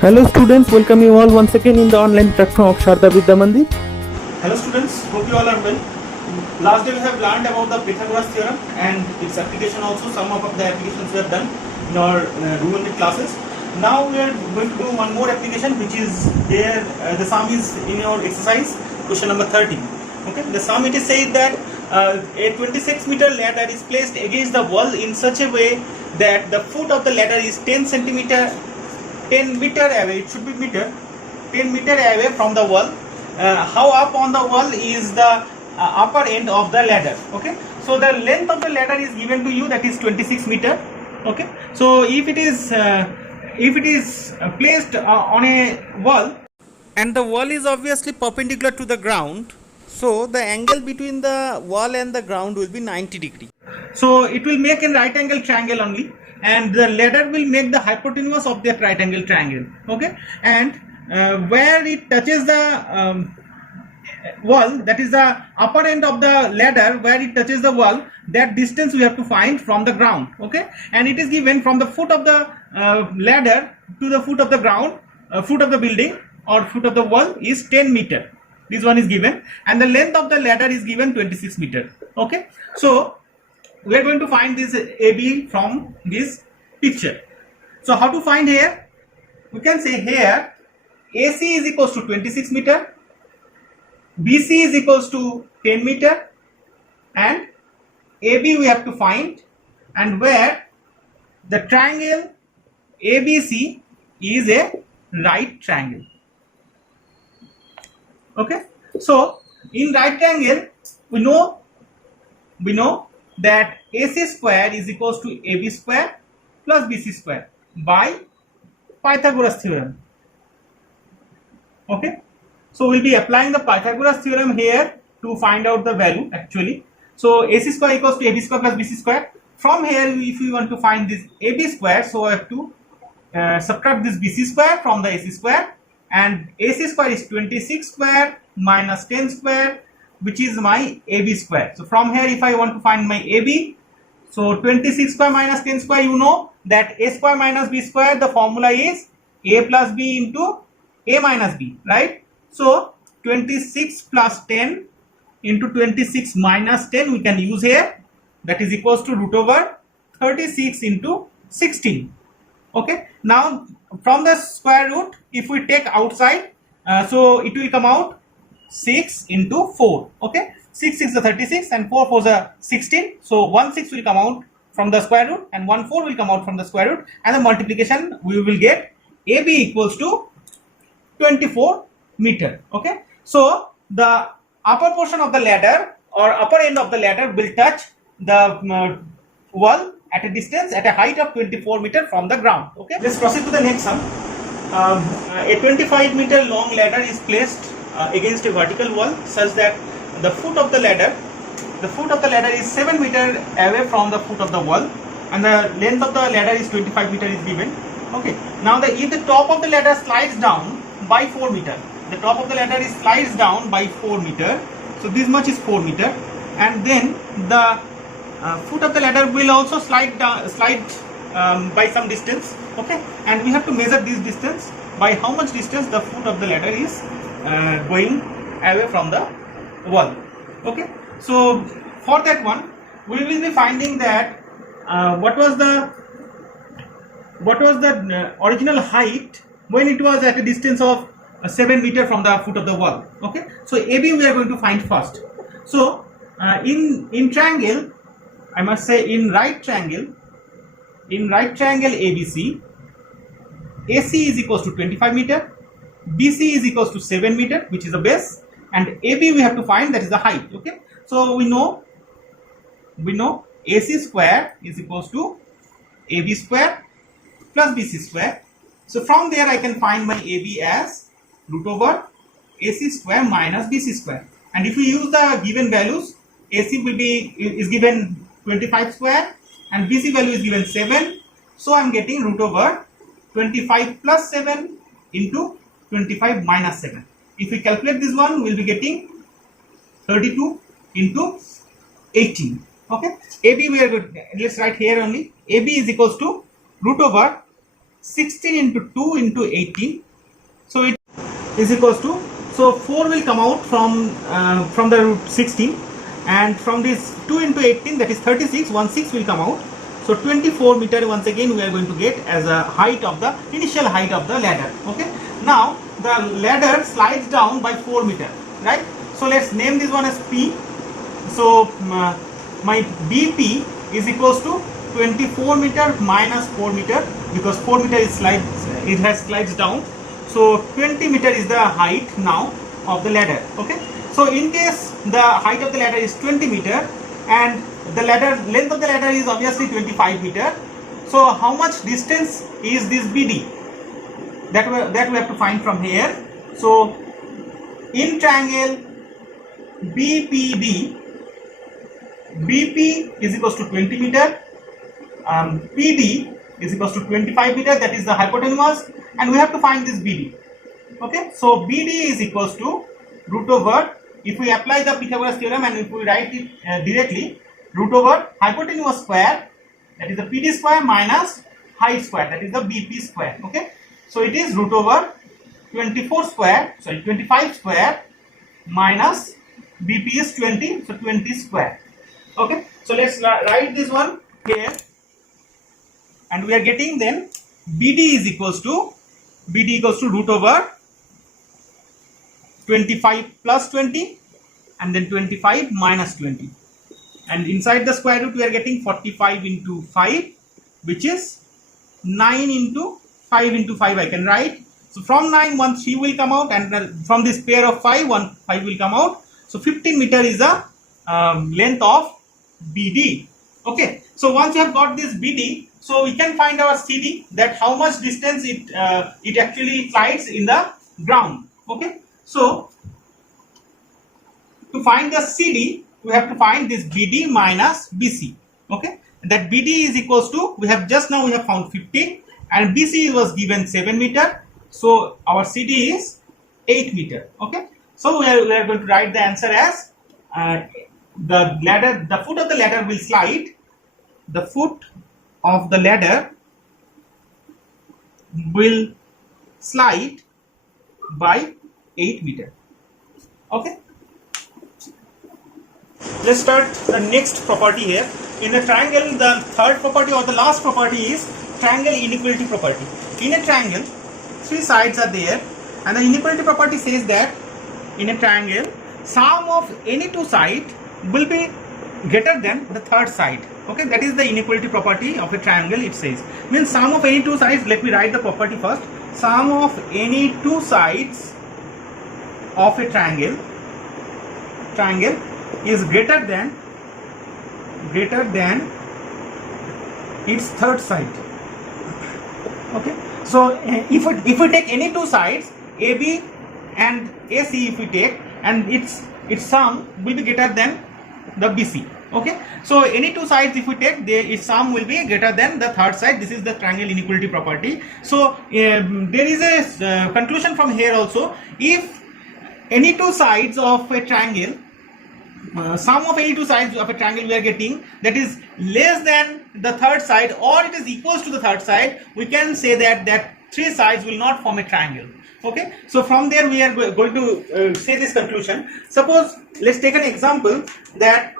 Hello students, welcome you all once again in the online platform of Sharda Vidya Mandir. Hello students, hope you all are well. Last day we have learned about the Pythagoras theorem and its application also. Some of the applications we have done in our rudimentary classes. Now we are going to do one more application which is there. The sum is in your exercise, question number 13. Okay, the sum it is said that a 26-meter ladder is placed against the wall in such a way that the foot of the ladder is 10 meter away. It should be meter. 10 meter away from the wall. How up on the wall is the upper end of the ladder. Okay, so the length of the ladder is given to you, that is 26 meter. Okay, so if it is placed on a wall and the wall is obviously perpendicular to the ground, so the angle between the wall and the ground will be 90 degree. So it will make a right angle triangle only, and the ladder will make the hypotenuse of that right angle triangle. Okay, and where it touches the wall, that is the upper end of the ladder, where it touches the wall, that distance we have to find from the ground. Okay, and it is given from the foot of the ladder to the foot of the ground, foot of the building or foot of the wall is 10 meter. This one is given, and the length of the ladder is given 26 meter. Okay, so we are going to find this AB from this picture. So how to find here? We can say here AC is equals to 26 meter, BC is equals to 10 meter, and AB we have to find, and where the triangle ABC is a right triangle. Okay, so in right triangle we know that AC square is equals to AB square plus BC square by Pythagoras theorem. Okay, so we'll be applying the Pythagoras theorem here to find out the value actually. So AC square equals to AB square plus BC square. From here, if we want to find this AB square, so I have to subtract this BC square from the AC square, and AC square is 26 square minus 10 square, which is my AB square. So from here, if I want to find my AB, so 26 square minus 10 square, you know that A square minus B square, the formula is A plus B into A minus B, right? So 26 plus 10 into 26 minus 10 we can use here, that is equals to root over 36 into 16. Okay, now from the square root, if we take outside, so it will come out 6 into 4. Okay, 6 is the 36 and 4 4 is the 16. So 1 6 will come out from the square root and 1 4 will come out from the square root, and the multiplication we will get AB equals to 24 meter. Okay, so the upper portion of the ladder or upper end of the ladder will touch the wall at a distance, at a height of 24 meter from the ground. Okay, let's proceed to the next sum. A 25 meter long ladder is placed against a vertical wall such that the foot of the ladder is 7 meter away from the foot of the wall, and the length of the ladder is 25 meter is given. Okay, now if the top of the ladder slides down by 4 meter, the top of the ladder is slides down by 4 meter, so this much is 4 meter, and then the foot of the ladder will also slide by some distance. Okay, and we have to measure this distance, by how much distance the foot of the ladder is going away from the wall. Okay, so for that one we will be finding that what was the original height when it was at a distance of 7 meter from the foot of the wall. Okay, so AB we are going to find first. So in triangle, I must say in right triangle ABC, AC is equals to 25 meter, BC is equals to 7 meter, which is the base, and AB we have to find, that is the height. Okay, so we know AC square is equals to AB square plus BC square. So from there I can find my AB as root over AC square minus BC square, and if we use the given values, AC is given 25 square and BC value is given 7, so I am getting root over 25 plus 7 into 25 minus 7. If we calculate this one, we will be getting 32 into 18. Okay, AB we are good. Let's write here only. AB is equals to root over 16 into 2 into 18. So it is equals to, so 4 will come out from the root 16, and from this 2 into 18, that is 36, 6 will come out. So 24 meter once again we are going to get as a height of the initial height of the ladder. Okay. Now the ladder slides down by 4 meter, right? So let's name this one as P. So my BP is equals to 24 meter minus 4 meter, because 4 meter is slides down. So 20 meter is the height now of the ladder. Okay. So in case the height of the ladder is 20 meter and the length of the ladder is obviously 25 meter. So how much distance is this BD? That we have to find from here. So in triangle BPD, BP is equals to 20 meter, PD is equals to 25 meter, that is the hypotenuse, and we have to find this BD. Okay, so BD is equals to root over, if we apply the Pythagoras theorem and if we write it directly, root over hypotenuse square, that is the PD square, minus height square, that is the BP square. Okay, so it is root over 25 square minus BP is 20, so 20 square. Okay, so let's write this one here, and we are getting then BD is equals to root over 25 plus 20 and then 25 minus 20, and inside the square root we are getting 45 into 5, which is 9 into 5 into 5 I can write. So from 9 1 3 will come out, and from this pair of 5 1 5 will come out. So 15 meter is the length of BD. Okay, so once you have got this BD, so we can find our CD, that how much distance it actually slides in the ground. Okay, so to find the CD, we have to find this BD minus BC. Okay, that BD is equals to, we have found 15, and BC was given 7 meter. So our CD is 8 meter. Okay, so we are going to write the answer as the foot of the ladder will slide. The foot of the ladder will slide by 8 meter. Okay. Let's start the next property here. In a triangle, the third property or the last property is triangle inequality property. In a triangle, 3 sides are there, and the inequality property says that in a triangle, sum of any 2 sides will be greater than the third side. Okay, that is the inequality property of a triangle. It says, means sum of any 2 sides. Let me write the property first. Sum of any 2 sides of a triangle is greater than its third side. Okay, so if we take any 2 sides, AB and AC, if we take, and its sum will be greater than the BC. Okay, so any 2 sides if we take, its sum will be greater than the third side. This is the triangle inequality property. So there is a conclusion from here also. If any 2 sides of a triangle, sum of any 2 sides of a triangle we are getting, that is less than the third side, or it is equals to the third side, we can say that 3 sides will not form a triangle. Okay, so from there we are going to say this conclusion. Suppose, let's take an example that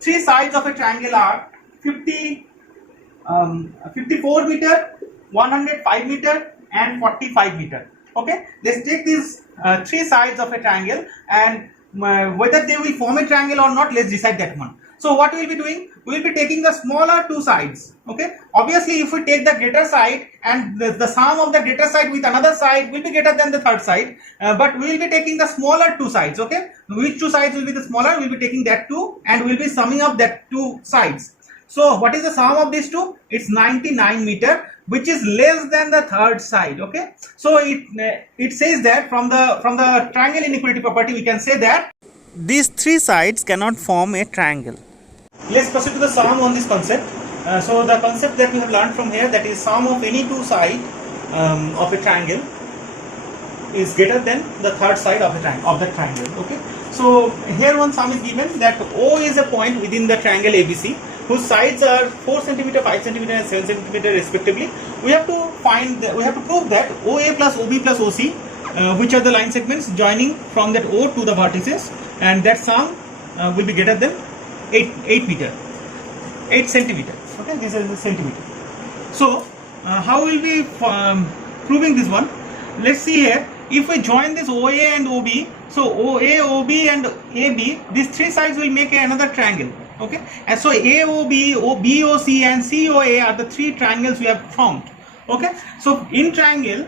3 sides of a triangle are 54 meter, 105 meter and 45 meter. Okay, let's take these 3 sides of a triangle, and whether they will form a triangle or not, let's decide that one. So what we will be doing, we will be taking the smaller 2 sides. Okay, obviously if we take the greater side, and the sum of the greater side with another side will be greater than the third side, but we will be taking the smaller 2 sides. Okay, which 2 sides will be the smaller, we will be taking that 2 and we will be summing up that 2 sides. So what is the sum of these 2? It's 99 meter, which is less than the third side. Okay, so it says that from the triangle inequality property we can say that these 3 sides cannot form a triangle. Let's proceed to the sum on this concept. So the concept that we have learned from here, that is sum of any 2 sides of a triangle is greater than the third side of the triangle. Okay, so here one sum is given that O is a point within the triangle ABC. whose sides are 4 centimeter, 5 centimeter, and 7 centimeter respectively. We have to prove that OA plus OB plus OC, which are the line segments joining from that O to the vertices, and that sum will be greater than 8 centimeter. Okay, this is the centimeter. So how will we proving this one? Let's see here. If we join this OA and OB, so OA, OB and AB, these three sides will make another triangle. Okay, and so AOB, BOC and COA are the three triangles we have formed. Okay, so in triangle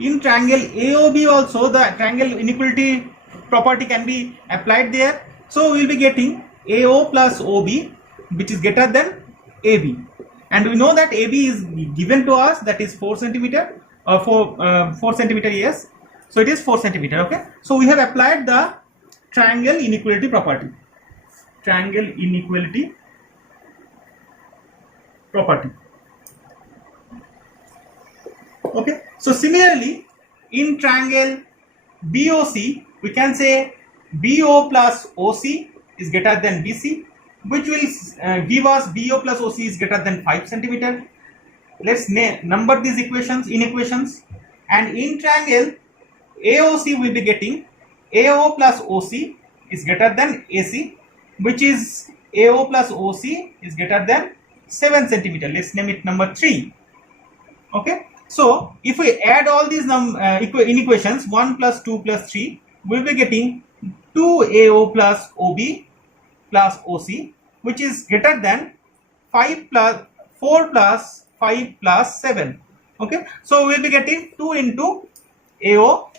AOB also the triangle inequality property can be applied there. So we will be getting AO plus OB, which is greater than AB, and we know that AB is given to us, that is 4 centimeter or 4 centimeter, yes. So it is 4 centimeter. Okay, so we have applied the triangle inequality property. Okay, so similarly in triangle BOC we can say BO plus OC is greater than BC, which will give us BO plus OC is greater than 5 centimeter. Let's number these inequations, and in triangle AOC will be getting AO plus OC is greater than AC, which is AO plus OC is greater than 7 centimeter. Let's name it number 3. Okay, so if we add all these inequations, 1 plus 2 plus 3, we'll be getting 2AO plus OB plus OC, which is greater than 4 plus 5 plus 7. Okay, so we'll be getting 2 into AO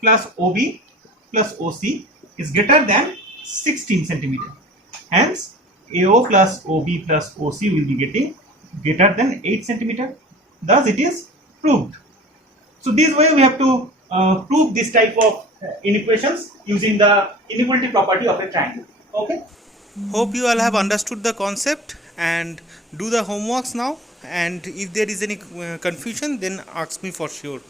plus OB plus OC is greater than 16 centimeter. Hence, AO plus OB plus OC will be getting greater than 8 centimeter. Thus, it is proved. So, this way we have to prove this type of inequations using the inequality property of a triangle. Okay. Hope you all have understood the concept and do the homeworks now, and if there is any confusion then ask me for sure.